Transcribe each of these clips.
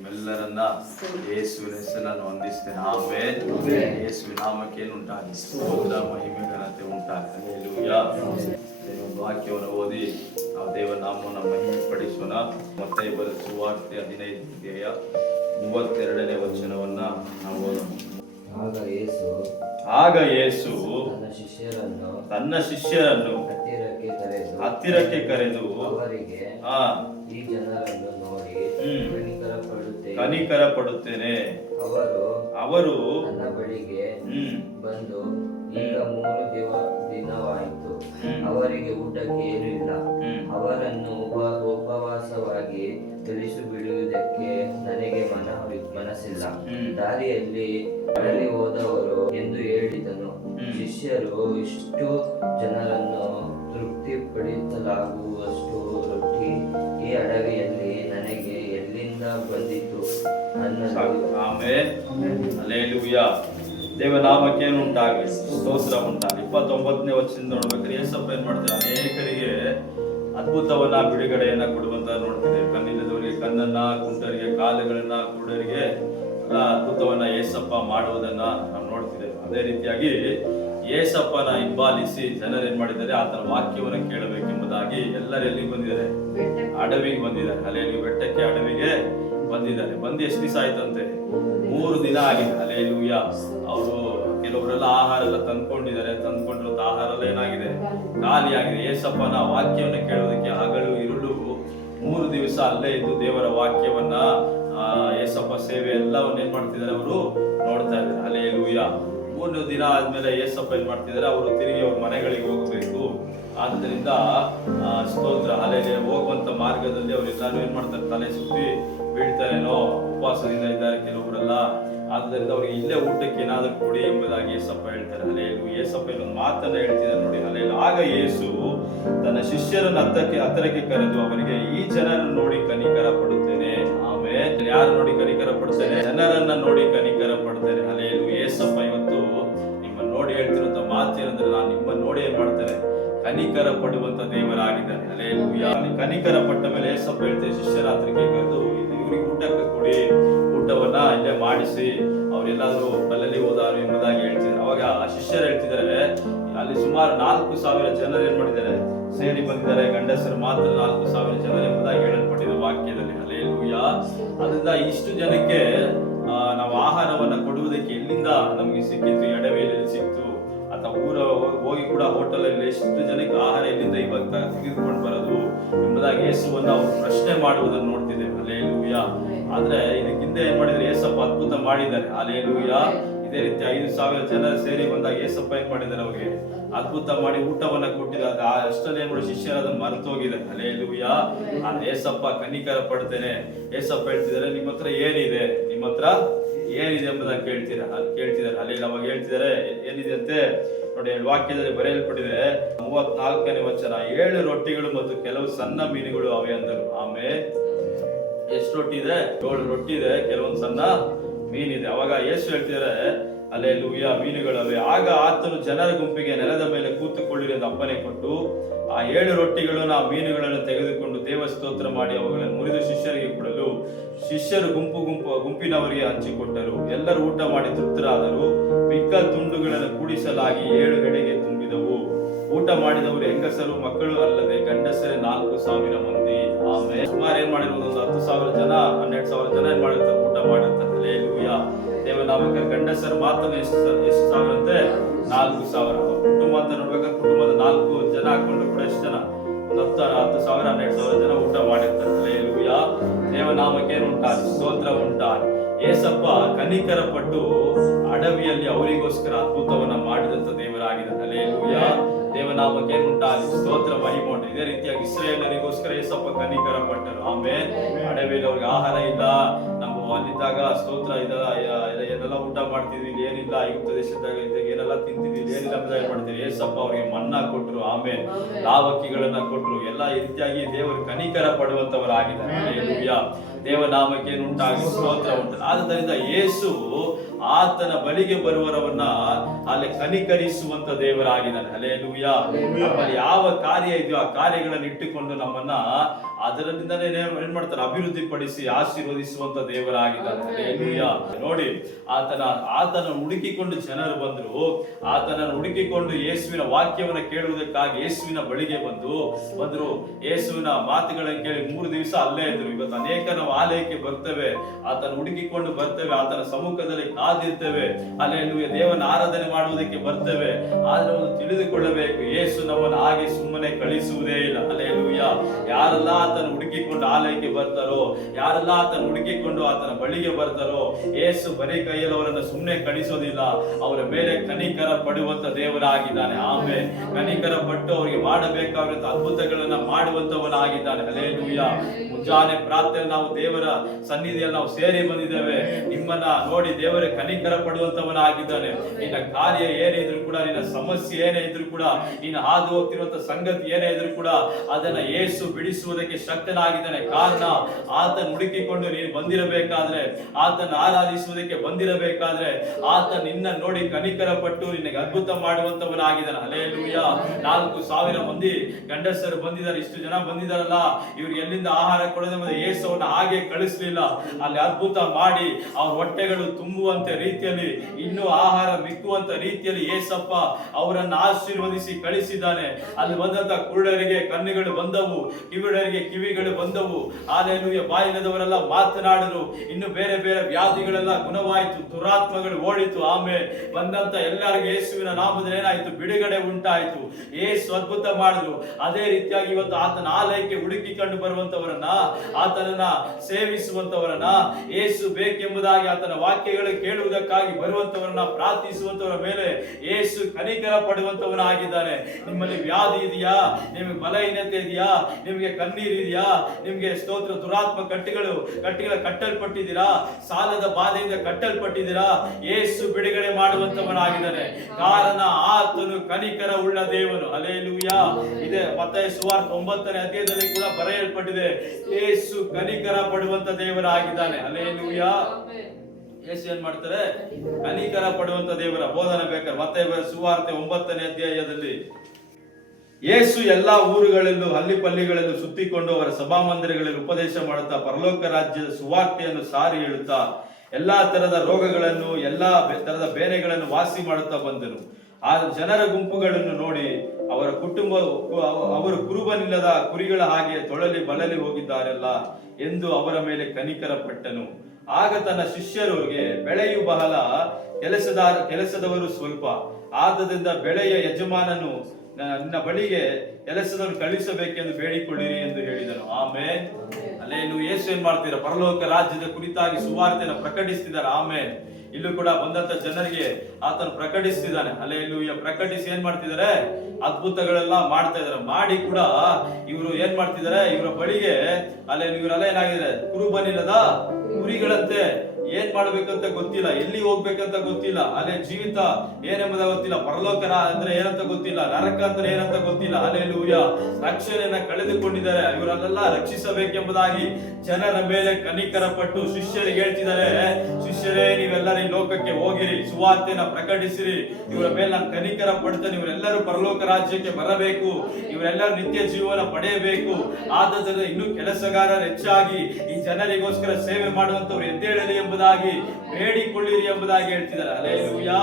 ನಿಮ್ಮೆಲ್ಲರನ್ನ ಯೇಸುವಿನ ಹೆಸರನ್ನು ವಂದಿಸ್ತೇನೆ. ಆಮೆನ್. ಯೇಸುವಿನ ನಾಮಕ್ಕೆ ಉಂಟಾಗಲಿ ಸ್ತೋತ್ರ, ಮಹಿಮೆ, ಘನತೆ ಉಂಟಾಗಲಿ. ಹಲ್ಲೆಲೂಯಾ. ವಾಕ್ಯವನ್ನು ಓದಿ ನಾವು ದೇವರ ನಾಮವನ್ನು ಮಹಿಮೆ ಪಡಿಸೋಣ. ಮತ್ತಾಯ ಬರೆದ ಸುವಾರ್ತೆ 15ನೇ ವಚನವನ್ನ ನಾವು ಓದೋಣ. ಆಗ ಯೇಸು ತನ್ನ ಶಿಷ್ಯರನ್ನು ಹತ್ತಿರಕ್ಕೆ ಕರೆದು ಈ ಜನರನ್ನು ನೋಡಿ ಕನಿಕರ ಪಡುತ್ತೇನೆ. ಅವರು ನನ್ನ ಬಳಿಗೆ ಬಂದು ಈಗ 3 ದಿನವಾಯಿತು, ಅವರಿಗೆ ಊಟಕ್ಕೆ ಏನೂ ಇಲ್ಲ. ಅವರನ್ನು ಉಪವಾಸವಾಗಿ ತಿಳಿಸಿಬಿಡುವುದಕ್ಕೆ ನನಗೆ ಮನಸ್ಸಿಲ್ಲ. ದಾರಿಯಲ್ಲಿ ಅಡಲಿ ಹೋದವರು ಎಂದು ಹೇಳಿದನು. ಶಿಷ್ಯರು, ಇಷ್ಟು ಜನರನ್ನು ತೃಪ್ತಿಪಡಿಸಲಾಗುವಷ್ಟು ರೊಟ್ಟಿ ಈ ಅಡವಿಯಲ್ಲಿ ನನಗೆ ಎಲ್ಲಿಂದ ಬಂದಿತು ಅನ್ನಲು. ಆಮೆನ್. ಹಲ್ಲೆಲೂಯಾ. ದೇವನಾಮಕ್ಕೆ ಉಂಟಾಗಲಿ ಸ್ತೋತ್ರ ಉಂಟಾಗಲಿ. 29ನೇ ವಚನದಿಂದ ನೋಡ್ಬೇಕಾದ್ರೆ ಯೇಸಪ್ಪ ಏನ್ ಮಾಡ್ತಾರೆ, ಅನೇಕರಿಗೆ ಅದ್ಭುತವನ್ನ ಬಿಡುಗಡೆಯನ್ನ ಕೊಡುವಂತ ನೋಡ್ತಿದ್ದೇವೆ. ಕಣ್ಣಿಲ್ಲದವರಿಗೆ ಕಣ್ಣನ್ನ, ಕುಂಟರಿಗೆ ಕಾಲುಗಳನ್ನ, ಕುರುಡರಿಗೆ ಅದ್ಭುತವನ್ನ ಯೇಸಪ್ಪ ಮಾಡುವುದನ್ನ ನಾವು ನೋಡ್ತಿದ್ದೇವೆ. ಅದೇ ರೀತಿಯಾಗಿ ಯೇಸಪ್ಪನ ಹಿಂಬಾಲಿಸಿ ಜನರು ಏನ್ ಮಾಡಿದ್ದಾರೆ, ಆತನ ವಾಕ್ಯವನ್ನ ಕೇಳಬೇಕೆಂಬುದಾಗಿ ಎಲ್ಲರೂ ಎಲ್ಲಿಗೆ ಬಂದಿದ್ದಾರೆ, ಅಡವಿಗೆ ಬಂದಿದ್ದಾರೆ. ಹಲ್ಲೆಲೂಯಾ. ಬೆಟ್ಟಕ್ಕೆ ಅಡವಿಗೆ ಬಂದಿದ್ದಾರೆ. ಬಂದು ಎಷ್ಟು ದಿವಸ ಆಯ್ತಂತೆ, 3 ದಿನ ಆಗಿದೆ. ಹಲ್ಲೆಲೂಯಾ. ಅವರು ಕೆಲವರೆಲ್ಲ ಆಹಾರ ಎಲ್ಲ ತಂದ್ಕೊಂಡಿದ್ದಾರೆ. ತಂದ್ಕೊಂಡಿರೋ ಆಹಾರ ಎಲ್ಲ ಏನಾಗಿದೆ, ಖಾಲಿ ಆಗಿದೆ. ಯೇಸಪ್ಪನ ವಾಕ್ಯವನ್ನ ಕೇಳೋದಕ್ಕೆ ಹಗಲು ಇರುಳು 3 ದಿವಸ ಅಲ್ಲೇ ಇದ್ದು ದೇವರ ವಾಕ್ಯವನ್ನ ಯೇಸಪ್ಪ ಸೇವೆ ಎಲ್ಲವನ್ನ ಏನ್ ಮಾಡ್ತಿದ್ದಾರೆ, ಅವರು ನೋಡ್ತಾ ಇದ್ದಾರೆ. ಹಲ್ಲೆಲೂಯಾ. 3 ದಿನ ಆದ್ಮೇಲೆ ಯೇಸಪ್ಪ ಏನ್ ಮಾಡ್ತಿದ್ದಾರೆ, ಅವರು ತಿರುಗಿ ಅವ್ರ ಮನೆಗಳಿಗೆ ಹೋಗಬೇಕು. ಆದ್ದರಿಂದ ಸ್ತೋತ್ರ, ಹಲ್ಲೆಲೂಯಾ. ಹೋಗುವಂತ ಮಾರ್ಗದಲ್ಲಿ ಅವರೆಲ್ಲರೂ ಏನ್ ಮಾಡ್ತಾರೆ, ತಲೆ ಸುತ್ತಿ ಬೀಳ್ತಾರೇನೋ, ಉಪವಾಸದಿಂದ ಇದ್ದಾರೆ ಕೆಲವರೆಲ್ಲ. ಆದ್ದರಿಂದ ಅವ್ರಿಗೆ ಇಲ್ಲೇ ಊಟಕ್ಕೆ ಏನಾದರೂ ಕೊಡಿ ಎಂಬುದಾಗಿ ಯೇಸಪ್ಪ ಹೇಳ್ತಾರೆ. ಹಲ್ಲೆಲೂಯಾ. ಯೇಸಪ್ಪ ಇನ್ನೊಂದು ಮಾತನ್ನ ಹೇಳ್ತಿದ್ದಾರೆ ನೋಡಿ. ಹಲ್ಲೆಲೂಯಾ. ಆಗ ಯೇಸು ತನ್ನ ಶಿಷ್ಯರನ್ನು ಹತ್ತಿರಕ್ಕೆ ಕರೆದು ಅವರಿಗೆ, ಈ ಜನರನ್ನು ನೋಡಿ ಕನಿಕರ ಪಡುತ್ತೇನೆ. ಆಮೇಲೆ ಯಾರು ನೋಡಿ ಕನಿಕರ ಪಡ್ತೇನೆ, ಜನರನ್ನ ನೋಡಿ ಕನಿಕರ ಪಡ್ತೇನೆ. ಹಲ್ಲೆಲೂಯಾ. ಯೇಸಪ್ಪ ಇವತ್ತು ನಿಮ್ಮನ್ನು ನೋಡಿ ಹೇಳ್ತಿರುವಂತ ಮಾತು ಏನಂದ್ರೆ, ನಾನು ನಿಮ್ಮನ್ನು ನೋಡಿ ಏನ್ ಮಾಡ್ತೇನೆ, ಕನಿಕರ ಪಡುವಂತ ದೇವರಾಗಿದ್ದಾನೆ. ಹಲ್ಲೆಲೂಯಾ. ಕನಿಕರ ಪಟ್ಟ ಮೇಲೆ ಯೇಸಪ್ಪ ಹೇಳ್ತೇನೆ, ಶಿಷ್ಯರ ಹತ್ತಿರಕ್ಕೆ ಕರೆದು ಇವ್ರಿಗೆ ಊಟಕ್ಕೆ ಕೊಡಿ, ಊಟವನ್ನ ಇಲ್ಲೇ ಮಾಡಿಸಿ, ಅವ್ರೆಲ್ಲಾದ್ರೂ ಕಲ್ಲಲ್ಲಿ ಹೋದಾರು ಎಂಬುದಾಗಿ ಹೇಳ್ತಿದ್ದಾರೆ. ಅವಾಗ ಆ ಶಿಷ್ಯರು ಹೇಳ್ತಿದ್ದಾರೆ, ಅಲ್ಲಿ ಸುಮಾರು 4,000 ಜನರು ಏನ್ ಮಾಡಿದ್ದಾರೆ, ಸೇರಿ ಬಂದಿದ್ದಾರೆ. ಗಂಡಸರು ಮಾತ್ರ 4,000 ಜನರು ಎಂಬುದಾಗಿ ಹೇಳಲ್ಪಟ್ಟಿದೆ ವಾಕ್ಯದಲ್ಲಿ. ಹಲ್ಲೆಲೂಯಾ. ಅದರಿಂದ ಇಷ್ಟು ಜನಕ್ಕೆ ನಾವು ಆಹಾರವನ್ನ ಕೊಡುವುದಕ್ಕೆ ಎಲ್ಲಿಂದ ನಮಗೆ ಸಿಕ್ಕಿತ್ತು, ಎಡವಿಯಲ್ಲಿ ಸಿಕ್ತು, ಅಥವಾ ಊರ ಹೋಗಿ ಕೂಡ ಹೋಟೆಲ್ ಅಲ್ಲಿ ಎಷ್ಟು ಜನಕ್ಕೆ ಆಹಾರ ಎಲ್ಲಿಂದ ಇವಾಗ ತೆಗೆದುಕೊಂಡು ಬರೋದು ಎಂಬುದಾಗಿ ಯೇಸುವನ್ನ ಅವರು ಪ್ರಶ್ನೆ ಮಾಡುವುದನ್ನು ನೋಡ್ತಿದ್ದೇವೆ. ಹಲ್ಲೆಲೂಯಾ. ಆದ್ರೆ ಇದಕ್ಕಿಂತ ಏನ್ ಮಾಡಿದ್ರೆ, ಯೇಸಪ್ಪ ಅದ್ಭುತ ಮಾಡಿದ್ದಾರೆ. ಹಲ್ಲೆಲೂಯಾ. ಇದೇ ರೀತಿ 5,000 ಜನರು ಸೇರಿ ಬಂದಾಗ ಯೇಸಪ್ಪ ಏನ್ ಮಾಡಿದ್ದಾರೆ, ಅವರಿಗೆ ಅದ್ಭುತ ಮಾಡಿ ಊಟವನ್ನ ಕೊಟ್ಟಿದ್ದಾರೆ. ಅಷ್ಟನ್ನೇ ನೋಡಿ ಶಿಷ್ಯರು ಅದನ್ನ ಮರೆತು ಹೋಗಿದ್ದಾರೆ. ಹಲ್ಲೆಲೂಯಾ. ಯೇಸಪ್ಪ ಕನಿಕರ ಪಡ್ತೇನೆ. ಯೇಸಪ್ಪ ಹೇಳ್ತಿದ್ದಾರೆ, ನಿಮ್ಮ ಹತ್ರ ಏನಿದೆ, ನಿಮ್ಮ ಹತ್ರ ಏನಿದೆ ಎಂಬುದಾಗಿ ಕೇಳ್ತಿದ್ದಾರೆ. ಅಲ್ಲಿ ಅವಾಗ ಹೇಳ್ತಿದ್ದಾರೆ, ಏನಿದೆ ಅಂತೆ ನೋಡಿ. ವಾಕ್ಯದಲ್ಲಿ ಬರೆಯಲ್ಪಟ್ಟಿದೆ 34ನೇ ವಚನ, 7 ರೊಟ್ಟಿಗಳು ಮತ್ತು ಕೆಲವು ಸಣ್ಣ ಮೀನುಗಳು ಅವೆ ಅಂದರು. ಆಮೇಲೆ ಎಷ್ಟು ರೊಟ್ಟಿ ಇದೆ, 7 ರೊಟ್ಟಿ ಇದೆ, ಕೆಲವೊಂದು ಸಣ್ಣ ಮೀನಿದೆ. ಅವಾಗ ಯೇಸು ಹೇಳ್ತಿದ್ದಾರೆ, ಹಲ್ಲೆಲೂಯಾ, ಮೀನುಗಳವೆ. ಆಗ ಆತನು ಜನರ ಗುಂಪಿಗೆ ನೆಲದ ಮೇಲೆ ಕೂತುಕೊಳ್ಳಿರಿ ಎಂದು ಅಪ್ಪಣೆ ಕೊಟ್ಟು ಆ 7 ರೊಟ್ಟಿಗಳನ್ನು ಆ ಮೀನುಗಳನ್ನು ತೆಗೆದುಕೊಂಡು ದೇವ ಸ್ತೋತ್ರ ಮಾಡಿ ಅವುಗಳನ್ನು ಮುರಿದು ಶಿಷ್ಯರಿಗೆ ಕೊಡಲು ಶಿಷ್ಯರು ಗುಂಪಿನವರಿಗೆ ಹಂಚಿಕೊಟ್ಟರು. ಎಲ್ಲರೂ ಊಟ ಮಾಡಿ ತೃಪ್ತರಾದರು. ಮಿಕ್ಕ ತುಂಡುಗಳನ್ನು ಕೂಡಿಸಲಾಗಿ 7 ಗಡೆಗೆ ತುಂಬಿದವು. ಊಟ ಮಾಡಿದವರು ಹೆಂಗಸರು ಮಕ್ಕಳು ಅಲ್ಲದೆ ಗಂಡಸರೇ 4,000 ಮಂದಿ. ಆಮೇಲೆ ಸುಮಾರು ಏನ್ ಮಾಡಿರ್ಬೋದು, ಒಂದು 10,000 ಜನ 12,000 ಜನ ಏನ್ ಮಾಡಿರ್ತಾರೆ, ಊಟ ಮಾಡಿರ್ತಾರೆ. ಹಲ್ಲೆಲೂಯಾ. ದೇವನಾಮಕ್ಕೆ ಗಂಡಸರು ಮಾತ್ರ ಎಷ್ಟು ಸಾವಿರ ಅಂತೆ, 4,000. ಕುಟುಂಬ ಅಂತ ನೋಡ್ಬೇಕಾದ್ರೆ ಕುಟುಂಬದ 4 ಜನ ಹಾಕೊಂಡು ಕೂಡ ಎಷ್ಟು ಜನ, ಒಂದು 10,000 12,000 ಜನ ಊಟ ಮಾಡಿರ್ತಾರೆ. ಹಲ್ಲೆಲೂಯಾ. ದೇವನಾಮಕ್ಕೆ ಉಂಟಾಗಲಿ ಸ್ತೋತ್ರ ಉಂಟಾಗಲಿ. ಯೇಸಪ್ಪ ಕನಿಕರ ಪಟ್ಟು ಅಡವಿಯಲ್ಲಿ ಅವರಿಗೋಸ್ಕರ ಅದ್ಭುತವನ್ನ ಮಾಡಿದಂತ ದೇವರಾಗಿದ್ದಾರೆ. ಹಲ್ಲೆಲೂಯಾ. ದೇವನಾಮಕ್ಕೆ ಉಂಟಾಗಲಿ ಸ್ತೋತ್ರ ಮಹಿಮೆ. ಇದೇ ರೀತಿಯಾಗಿ ಇಸ್ರಾಯೇಲರಿಗೋಸ್ಕರ ಯೇಸಪ್ಪ ಕನಿಕರ ಪಟ್ಟರು. ಆಮೇಲೆ ಅಡವಿಯಲ್ಲಿ ಅವ್ರಿಗೆ ಆಹಾರ ಇಲ್ಲ, ನಾವು ಅಲ್ಲಿದ್ದಾಗ ಸ್ತೋತ್ರ ಏನೆಲ್ಲ ಊಟ ಮಾಡ್ತಿದ್ವಿ, ಇಲ್ಲಿ ಏನಿಲ್ಲ, ಐಗುಪ್ತ ದೇಶದಾಗ ಇದ್ದಾಗ ಏನೆಲ್ಲ ತಿಂತಿದ್ವಿ, ಏನಿಲ್ಲ ಅಂತ ಮಾಡ್ತೀವಿ. ಯೇಸಪ್ಪ ಅವ್ರಿಗೆ ಮನ್ನಾ ಕೊಟ್ರು, ಆಮೇಲೆ ಲಾವಕ್ಕಿಗಳನ್ನ ಕೊಟ್ರು. ಎಲ್ಲ ರೀತಿಯಾಗಿ ದೇವರು ಕನಿಕರ ಪಡುವಂತವರಾಗಿದ್ದಾರೆ. ಹಲ್ಲೆಲೂಯಾ. ದೇವನಾಮಕ್ಕೆ ಉಂಟಾಗಿ ಸ್ತೋತ್ರ ಉಂಟು. ಆದ್ದರಿಂದ ಯೇಸು ಆತನ ಬಳಿಗೆ ಬರುವವರನ್ನ ಅಲ್ಲಿ ಕನಿಕರಿಸುವಂತ ದೇವರಾಗಿದ್ದಾನೆ. ಹಲ್ಲೆಲೂಯಾ. ಯಾವ ಕಾರ್ಯ ಇದೆಯೋ ಆ ಕಾರ್ಯಗಳನ್ನು ಇಟ್ಟುಕೊಂಡು ನಮ್ಮನ್ನ ಅದರಿಂದನೇ ಏನ್ ಮಾಡ್ತಾರೆ, ಅಭಿವೃದ್ಧಿ ಪಡಿಸಿ ಆಶೀರ್ವದಿಸುವಂತ ದೇವರಾಗಿದ್ದಾನೆ. ಹಲ್ಲೆಲೂಯಾ. ನೋಡಿ, ಆತನ ಹುಡುಕಿಕೊಂಡು ಜನರು ಬಂದ್ರು. ಆತನನ್ನು ಹುಡುಕಿಕೊಂಡು ಯೇಸುವಿನ ವಾಕ್ಯವನ್ನ ಕೇಳುವುದಕ್ಕಾಗಿ ಯೇಸುವಿನ ಬಳಿಗೆ ಬಂದ್ರು. ಯೇಸುವಿನ ಮಾತುಗಳನ್ನು ಕೇಳಿ 3 ದಿವಸ ಅಲ್ಲೇ ಇದ್ರು. ಇವತ್ತು ಅನೇಕ ನಾವು ಆಲಯಕ್ಕೆ ಬರ್ತೇವೆ, ಆತನ ಹುಡುಕಿಕೊಂಡು ಬರ್ತೇವೆ, ಆತನ ಸಮ್ಮುಖದಲ್ಲಿ ಕಾದಿರ್ತೇವೆ. ಹಲ್ಲೆಲೂಯಾ. ದೇವನ ಆರಾಧನೆ ಮಾಡುವುದಕ್ಕೆ ಬರ್ತೇವೆ. ಆದ್ರೆ ಒಂದು ತಿಳಿದುಕೊಳ್ಳಬೇಕು, ಯೇಸು ನಮ್ಮನ್ನು ಹಾಗೆ ಸುಮ್ಮನೆ ಕಳಿಸುವುದೇ ಇಲ್ಲ. ಹಲ್ಲೆಲೂಯಾ. ಯಾರೆಲ್ಲ ಆತನ ಹುಡುಕಿಕೊಂಡು ಆಲಯಕ್ಕೆ ಬರ್ತಾರೋ, ಯಾರೆಲ್ಲ ಆತನ ಹುಡುಕಿಕೊಂಡು ಆತನ ಬಳಿಗೆ ಬರ್ತಾರೋ, ಯೇಸು ಬರೀ ಕೈಯಲ್ಲಿ ಅವರನ್ನು ಸುಮ್ಮನೆ ಕಳಿಸೋದಿಲ್ಲ, ಅವರ ಮೇಲೆ ಕನಿಕರ ಪಡುವಂತ ದೇವರಾಗಿದ್ದಾನೆ. ಆಮೇಲೆ ಕನಿಕರ ಪಟ್ಟು ಅವರಿಗೆ ಮಾಡಬೇಕಾದಂತ ಅದ್ಭುತಗಳನ್ನ ಮಾಡುವಂತವನಾಗಿದ್ದಾನೆ. ಹಲ್ಲೆಲೂಯಾ. ಮುಂಜಾನೆ ಪ್ರಾರ್ಥನೆ ನಾವು ದೇವರ ಸನ್ನಿಧಿಯಲ್ಲಿ ನಾವು ಸೇರಿ ಬಂದಿದ್ದೇವೆ. ನಿಮ್ಮನ್ನ ನೋಡಿ ದೇವರ ಕನಿಕರ ಪಡುವಂತವನಾಗಿದ್ದಾನೆ. ನಿನ್ನ ಕಾರ್ಯ ಏನೇ ಇದ್ರು ಕೂಡ, ನಿನ್ನ ಸಮಸ್ಯೆ ಏನೇ ಇದ್ರು ಕೂಡ, ನೀನು ಹಾದು ಹೋಗ್ತಿರುವಂತ ಸಂಗತಿ ಏನೇ ಇದ್ರು ಕೂಡ ಅದನ್ನ ಯೇಸು ಬಿಡಿಸುವುದಕ್ಕೆ ಶಕ್ತನಾಗಿದ್ದಾನೆ. ಕಾರಣ ಆತನ ಹುಡುಕಿಕೊಂಡು ನೀನು ಬಂದಿರಬೇಕಾದ್ರೆ, ಆತನ ಆರಾಧಿಸುವುದಕ್ಕೆ ಬಂದಿರಬೇಕಾದ್ರೆ, ಆತ ನಿನ್ನ ನೋಡಿ ಕನಿಕರ ಪಟ್ಟು ನಿನಗೆ ಅದ್ಭುತ ಮಾಡುವಂತವನಾಗಿದ್ದಾನೆ. ಹಲ್ಲೆಲೂಯಾ. 4,000 ಮಂದಿ ಗಂಡಸರು ಬಂದಿದ್ದಾರೆ, ಇಷ್ಟು ಜನ ಬಂದಿದ್ದಾರಲ್ಲ, ಇವ್ರಿಗೆ ಎಲ್ಲಿಂದ ಆಹಾರ ಕೊಡೋದು ಯೇಸುವನ್ನ ಹಾಗೆ ಕಳಿಸ್ಲಿಲ್ಲ. ಅಲ್ಲಿ ಅದ್ಭುತ ಮಾಡಿ ಅವ್ರ ಹೊಟ್ಟೆಗಳು ತುಂಬುವಂತ ರೀತಿಯಲ್ಲಿ, ಇನ್ನೂ ಆಹಾರ ಮಿಕ್ಕುವಂತ ರೀತಿಯಲ್ಲಿ ಯೇಸಪ್ಪ ಅವರನ್ನು ಆಶೀರ್ವದಿಸಿ ಕಳಿಸಿದ್ದಾನೆ. ಅಲ್ಲಿ ಬಂದಂತ ಕುರುಡರಿಗೆ ಕಣ್ಣುಗಳು ಬಂದವು, ಕಿವಿಡರಿಗೆ ಕಿವಿಗಳು ಬಂದವು. ಹಲ್ಲೆಲೂಯಾ. ಬಾಯಿಲ್ಲದವರೆಲ್ಲ ಮಾತನಾಡರು. ಇನ್ನು ಬೇರೆ ಬೇರೆ ವ್ಯಾಧಿಗಳೆಲ್ಲ ಗುಣವಾಯಿತು, ದುರಾತ್ಮಗಳು ಓಡಿತು. ಆಮೇಲೆ ಬಂದಂತ ಎಲ್ಲರಿಗೂ ಯೇಸುವಿನ ನಾಮದಲ್ಲಿ ಏನಾಯ್ತು, ಬಿಡುಗಡೆ ಉಂಟಾಯಿತು. ಯೇಸು ಅದ್ಭುತ ಮಾಡಿದ್ರು. ಅದೇ ರೀತಿಯಾಗಿ ಇವತ್ತು ಆತನ ಆಲಯಕ್ಕೆ ಹುಡುಕಿಕೊಂಡು ಬರುವಂತವರನ್ನ, ಆತನನ್ನ ಸೇವಿಸುವಂತವರನ್ನ, ಯೇಸು ಬೇಕೆಂಬುದಾಗಿ ಆತನ ವಾಕ್ಯಗಳು ಕೇಳುವುದಕ್ಕಾಗಿ ಬರುವಂತವರನ್ನ, ಪ್ರಾರ್ಥಿಸುವಂತವರ ಮೇಲೆ ಯೇಸು ಕನಿಕರ ಪಡುವಂತವನಾಗಿದ್ದಾನೆ. ನಿಮ್ಮಲ್ಲಿ ವ್ಯಾಧಿ ಇದೆಯಾ, ನಿಮಗೆ ಬಲಹೀನತೆ ಇದೆಯಾ, ನಿಮಗೆ ಕಣ್ಣೀರು ಇದೆಯಾ, ನಿಮಗೆ ಸ್ತೋತ್ರ ದುರಾತ್ಮ ಕಟ್ಟಿಗಳ ಕಟ್ಟಲ್ಪಟ್ಟಿದ್ದೀರಾ, ಸಾಲದ ಬಾಧೆಯಿಂದ ಕಟ್ಟಲ್ಪಟ್ಟಿದ್ದೀರಾ, ಯೇಸು ಬಿಡುಗಡೆ ಮಾಡುವಂತವನಾಗಿದ್ದಾನೆ. ಕಾರಣ ಆತನು ಕನಿಕರ ಉಳ್ಳ ದೇವನು. ಹಲ್ಲೆಲೂಯಾ. ಇದೆ ಮತ್ತಾಯ ಸುವಾರ್ತೆ 9ನೇ ಅಧ್ಯಾಯದಲ್ಲಿ ಕೂಡ ಬರೆಯಲ್ಪಟ್ಟಿದೆ, ಯೇಸು ಕನಿಕರ ಪಡುವಂತ ದೇವರಾಗಿದ್ದಾನೆ. ಹಲ್ಲೆಲೂಯಾ. ಯೇಸು ಏನ್ ಮಾಡ್ತಾರೆ, ಕನಿಕರ ಪಡುವಂತ ದೇವರ ಬೋಧನೆ ಬೇಕಾದ್ರೆ ಮತ್ತಾಯ ಸುವಾರ್ತೆ 9ನೇ ಅಧ್ಯಾಯದಲ್ಲಿ ಯೇಸು ಎಲ್ಲಾ ಊರುಗಳಲ್ಲೂ ಹಳ್ಳಿ ಪಲ್ಲಿಗಳಲ್ಲೂ ಸುತ್ತಿಕೊಂಡು ಅವರ ಸಭಾಮಂದಿರಗಳಲ್ಲಿ ಉಪದೇಶ ಮಾಡುತ್ತಾ ಪರಲೋಕ ರಾಜ್ಯದ ಸುವಾರ್ತೆಯನ್ನು ಸಾರಿ ಹೇಳುತ್ತಾ ಎಲ್ಲಾ ತರದ ರೋಗಗಳನ್ನು, ಎಲ್ಲಾ ತರದ ಬೇನೆಗಳನ್ನು ವಾಸಿ ಮಾಡುತ್ತಾ ಬಂದನು. ಆ ಜನರ ಗುಂಪುಗಳನ್ನು ನೋಡಿ ಅವರು ಕುರುಬನಿಲ್ಲದ ಕುರಿಗಳ ಹಾಗೆ ತೊಳಲಿ ಬಳಲಿ ಹೋಗಿದ್ದಾರಲ್ಲ ಎಂದು ಅವರ ಮೇಲೆ ಕನಿಕರ ಪಟ್ಟನು. ಆಗ ತನ್ನ ಶಿಷ್ಯರಿಗೆ, ಬೆಳೆಯು ಬಹಳ, ಕೆಲಸದವರು ಸ್ವಲ್ಪ, ಆದ್ದರಿಂದ ಬೆಳೆಯ ಯಜಮಾನನು ನಿನ್ನ ಬಳಿಗೆ ಕೆಲಸದನ್ನು ಕಳಿಸಬೇಕೆಂದು ಬೇಡಿಕೊಳ್ಳಿರಿ ಎಂದು ಹೇಳಿದನು. ಆಮೇಲೆ ಅಲ್ಲೇನು ಯೇಸು ಏನ್ ಮಾಡ್ತೀರ, ಪರಲೋಕ ರಾಜ್ಯದ ಕುರಿತಾಗಿ ಸುವಾರ್ತೆಯನ್ನು ಪ್ರಕಟಿಸ್ತಿದ್ದಾರೆ. ಆಮೇಲೆ ಇಲ್ಲೂ ಕೂಡ ಬಂದಂತ ಜನರಿಗೆ ಆತನು ಪ್ರಕಟಿಸ್ತಿದ್ದಾನೆ. ಹಲ್ಲೆಲೂಯಾ. ಪ್ರಕಟಿಸಿ ಏನ್ ಮಾಡ್ತಿದ್ದಾರೆ, ಅದ್ಭುತಗಳೆಲ್ಲ ಮಾಡ್ತಾ ಇದಾರೆ. ಮಾಡಿ ಕೂಡ ಇವರು ಏನ್ ಮಾಡ್ತಿದ್ದಾರೆ, ಇವರ ಬಳಿಗೆ ಇವರೆಲ್ಲ ಏನಾಗಿದೆ, ಕುರುಬನಿಲ್ಲದ ಕುರಿಗಳಂತೆ ಏನ್ ಮಾಡ್ಬೇಕಂತ ಗೊತ್ತಿಲ್ಲ, ಎಲ್ಲಿ ಹೋಗ್ಬೇಕಂತ ಗೊತ್ತಿಲ್ಲ, ಅಲ್ಲೇ ಜೀವಿತ ಏನೆಂಬುದ ಗೊತ್ತಿಲ್ಲ, ಪರಲೋಕ ಅಂದ್ರೆ ಏನಂತ ಗೊತ್ತಿಲ್ಲ, ನರಕ ಅಂದ್ರೆ ಏನಂತ ಗೊತ್ತಿಲ್ಲ. ಹಲ್ಲೆಲೂಯಾ. ರಕ್ಷಣೆಯನ್ನ ಕಳೆದುಕೊಂಡಿದ್ದಾರೆ. ಇವರನ್ನೆಲ್ಲ ರಕ್ಷಿಸಬೇಕೆಂಬುದಾಗಿ ಜನರ ಮೇಲೆ ಕನಿಕರ ಪಟ್ಟು ಶಿಷ್ಯರಿಗೆ ಹೇಳ್ತಿದ್ದಾರೆ, ಶಿಷ್ಯರೇ ನೀವೆಲ್ಲರೂ ಈ ಲೋಕಕ್ಕೆ ಹೋಗಿರಿ, ಸುವಾರ್ತೆಯನ್ನ ಪ್ರಕಟಿಸಿರಿ, ಇವರ ಮೇಲೆ ನಾನು ಕನಿಕರ ಪಡ್ತೇನೆ, ಇವರೆಲ್ಲರೂ ಪರಲೋಕ ರಾಜ್ಯಕ್ಕೆ ಬರಬೇಕು, ಇವರೆಲ್ಲರೂ ನಿತ್ಯ ಜೀವನ ಪಡೆಯಬೇಕು. ಆದ್ದರಿಂದ ಇನ್ನೂ ಕೆಲಸಗಾರರು ಹೆಚ್ಚಾಗಿ ಈ ಜನರಿಗೋಸ್ಕರ ಸೇವೆ ಮಾಡುವಂತವ್ರು ಎದ್ದೇಳಲಿ ಎಂಬುದಾಗಿ ಬೇಡಿಕೊಳ್ಳಿರಿ ಎಂಬುದಾಗಿ ಹೇಳ್ತಿದ್ದಾರೆ. ಹಲ್ಲೆಲೂಯಾ.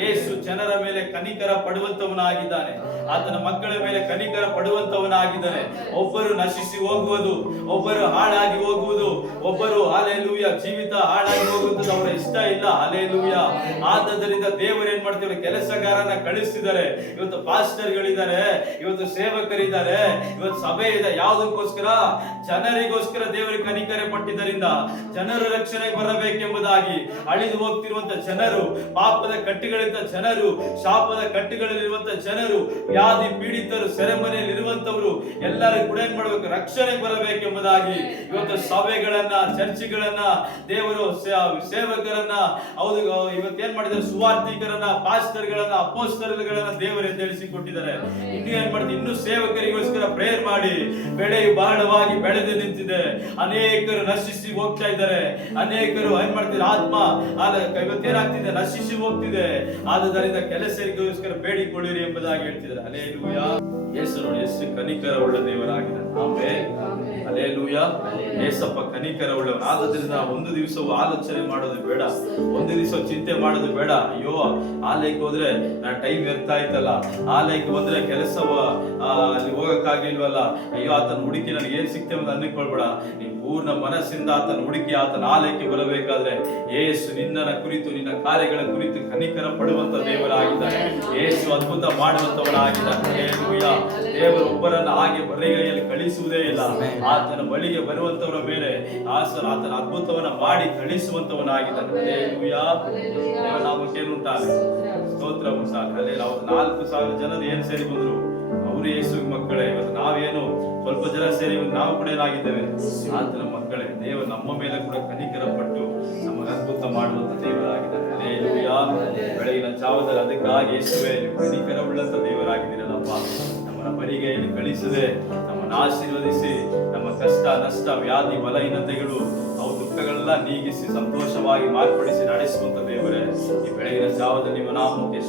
ಯೇಸು ಜನರ ಮೇಲೆ ಕನಿಕರ ಪಡುವಂತವನಾಗಿದ್ದಾನೆ. ಆತನ ಮಕ್ಕಳ ಮೇಲೆ ಕನಿಕರ ಪಡುವಂತವನಾಗಿದ್ದಾನೆ. ಒಬ್ಬರು ನಶಿಸಿ ಹೋಗುವುದು, ಒಬ್ಬರು ಹಾಳಾಗಿ ಹೋಗುವುದು, ಒಬ್ಬರು ಹಲ್ಲೆಲೂಯಾ ಜೀವಿತ ಹಾಳಾಗಿ ಹೋಗುವುದು ಅವರ ಇಷ್ಟ ಇಲ್ಲ. ಹಲ್ಲೆಲೂಯಾ. ಆದ್ದರಿಂದ ದೇವರು ಏನ್ ಮಾಡ್ತಾರೆ, ಕೆಲಸಗಾರನ ಕಳಿಸ್ತಿದ್ದಾರೆ. ಇವತ್ತು ಪಾಸ್ಟರ್ಗಳಿದ್ದಾರೆ, ಇವತ್ತು ಸೇವಕರಿದ್ದಾರೆ, ಇವತ್ತು ಸಭೆ ಇದೆ. ಯಾವುದಕ್ಕೋಸ್ಕರ? ಜನರಿಗೋಸ್ಕರ ದೇವರಿಗೆ ಕನಿಕರ ಪಟ್ಟಿದ್ದರಿಂದ ಜನರು ರಕ್ಷಣೆಗೆ ಬರಬೇಕೆಂಬುದಾಗಿ. ಅಳಿದು ಹೋಗ್ತಿರುವಂತ ಜನರು, ಪಾಪದ ಕಟ್ಟಿಗಳಿಂದ ಜನರು, ಶಾಪದ ಕಟ್ಟಿಗಳಲ್ಲಿರುವಂತ ಜನರು, ವ್ಯಾಧಿ ಪೀಡಿತರು, ಸೆರೆಮನೆಯಲ್ಲಿ ಇರುವಂತವರು ಎಲ್ಲರೂ ಕೂಡ ಏನ್ ಮಾಡ್ಬೇಕು, ರಕ್ಷಣೆಗೆ ಬರಬೇಕೆಂಬುದಾಗಿ ಇವತ್ತು ಸಭೆಗಳನ್ನ, ಚರ್ಚಿಗಳನ್ನ, ದೇವರು ಸೇವಕರನ್ನ, ಹೌದು ಇವತ್ತು ಏನ್ ಮಾಡಿದ್ದಾರೆ, ಸುವಾರ್ತಿಕರನ್ನ, ಪಾಸ್ಟರ್ಗಳನ್ನ, ಅಪೋಸ್ತಲಗಳನ್ನ ದೇವರು ಎದ್ದೇಳಿಸಿಕೊಟ್ಟಿದ್ದಾರೆ. ಇನ್ನು ಏನ್ ಮಾಡ್ತಾರೆ, ಇನ್ನು ಸೇವಕರಿಗೋಸ್ಕರ ಪ್ರೇಯರ್ ಮಾಡಿ. ಬೆಳೆಯು ಬಹಳವಾಗಿ ಬೆಳೆದು ನಿಂತಿದೆ. ಅನೇಕರು ನಶಿಸಿ ಹೋಗ್ತಾ ಇದ್ದಾರೆ. ಅನೇಕರು ಏನ್ ಮಾಡ್ತಿದ್ದಾರೆ, ಆತ್ಮ ಇವತ್ತೇನಾಗ್ತಿದೆ, ನಶಿಸಿ ಹೋಗ್ತಿದೆ. ಆದುದರಿಂದ ಕೆಲಸರಿಗೋಸ್ಕರ ಬೇಡಿಕೊಳ್ಳಿರಿ ಎಂಬುದಾಗಿ ಹೇಳ್ತಿದ್ದಾರೆ. ಹಲ್ಲೆಲೂಯಾ. ಯೇಸು ನೋಡಿ ಎಷ್ಟು ಕನಿಕರ ಉಳ್ಳ ದೇವರಾಗಿದ್ದಾನೆ. ಆಮೇಲೆ ಹಲ್ಲೆಲೂಯಾ. ಏಸಪ್ಪ ಕನಿಕರ ಉಳ್ಳವನು. ಆದ್ದರಿಂದ ಒಂದು ದಿವಸವೂ ಆಲೋಚನೆ ಮಾಡೋದು ಬೇಡ, ಒಂದು ದಿವಸ ಚಿಂತೆ ಮಾಡೋದು ಬೇಡ. ಅಯ್ಯೋ ಆಲಯಕ್ಕೆ ಹೋದ್ರೆ ನನ್ನ ಟೈಮ್ ವ್ಯರ್ಥ ಆಯ್ತಲ್ಲ, ಆಲಯಕ್ಕೆ ಬಂದ್ರೆ ಕೆಲಸವ ಅಲ್ಲಿ ಹೋಗಕ್ಕಾಗಿಲ್ವಲ್ಲ, ಅಯ್ಯೋ ಆತನ ಹುಡುಕಿ ನನಗೆ ಏನ್ ಸಿಗ್ತೇವೆ ಅಂತ ಅನ್ನಿಕೊಳ್ಬೇಡ. ನೀನ್ ಪೂರ್ಣ ಮನಸ್ಸಿಂದ ಆತನ ಹುಡುಕಿ ಆತನ ಆಲಯಕ್ಕೆ ಬರಬೇಕಾದ್ರೆ ಯೇಸು ನಿನ್ನನ ಕುರಿತು, ನಿನ್ನ ಕಾರ್ಯಗಳ ಕುರಿತು ಕನಿಕರ ಪಡುವಂತ ದೇವರಾಗಿದ್ದಾನೆ. ಯೇಸು ಅದ್ಭುತ ಮಾಡುವಂತವರಾಗಿದ್ದಾನೆ. ಹಲ್ಲೆಲೂಯಾ. ದೇವರು ಒಬ್ಬರನ್ನ ಹಾಗೆ ಬರಿಗೈಯಲ್ಲಿ ಕಳಿಸುವುದೇ ಇಲ್ಲ. ಆತನ ಬಳಿಗೆ ಬರುವಂತವರ ಮೇಲೆ ಆತನ ಅದ್ಭುತವನ್ನ ಮಾಡಿ ಕಳಿಸುವಂತವನಾಗಿದ್ದಾನೆ. ಹಲ್ಲೆಲೂಯಾ. ದೇವರ ನಾಮಕ್ಕೆ ಉಂಟಾಗಲಿ, ಸ್ತೋತ್ರ ಉಂಟಾಗಲಿ. ಅವತ್ತು 4,000 ಜನರು ಏನ್ ಸೇರಿ ಬಂದ್ರು, ಅವರು ಯೇಸು ಮಕ್ಕಳೇ. ಇವತ್ತು ನಾವೇನು ಸ್ವಲ್ಪ ಜನ ಸೇರಿ ನಾವು ಕೂಡ ಏನಾಗಿದ್ದೇವೆ, ಆತನ ಮಕ್ಕಳೇ. ದೇವರು ನಮ್ಮ ಮೇಲೆ ಕೂಡ ಕನಿಕರ ಪಟ್ಟು ನಮಗೆ ಅದ್ಭುತ ಮಾಡುವಂತ ದೇವರಾಗಿದ್ದಾನೆ. ಹಲ್ಲೆಲೂಯಾ. ಬೆಳಗಿನ ಜಾವದಲ್ಲಿ ಅದಕ್ಕಾಗಿ ಯೇಸುವೇ ನೀವು ಕನಿಕರ ಉಳ್ಳಂತ ದೇವರಾಗಿದ್ದೀರಲ್ಲಪ್ಪ. ನಮ್ಮನ್ನ ಬರಿಗೈಯಲ್ಲಿ ಕಳಿಸದೆ ನಮ್ಮನ್ನು ಆಶೀರ್ವದಿಸಿ, ನಮ್ಮ ಕಷ್ಟ ನಷ್ಟ ವ್ಯಾಧಿ ಬಲಹೀನತೆಗಳು ಅವು ದುಃಖಗಳೆಲ್ಲ ನೀಗಿಸಿ ಸಂತೋಷವಾಗಿ ಮಾರ್ಪಡಿಸಿ ನಡೆಸುವಂತ ದೇವರೇ, ಈ ಬೆಳಗಿನ ಜಾವದಲ್ಲಿ ನಿಮ್ಮ ನಾಮಕ್ಕೆ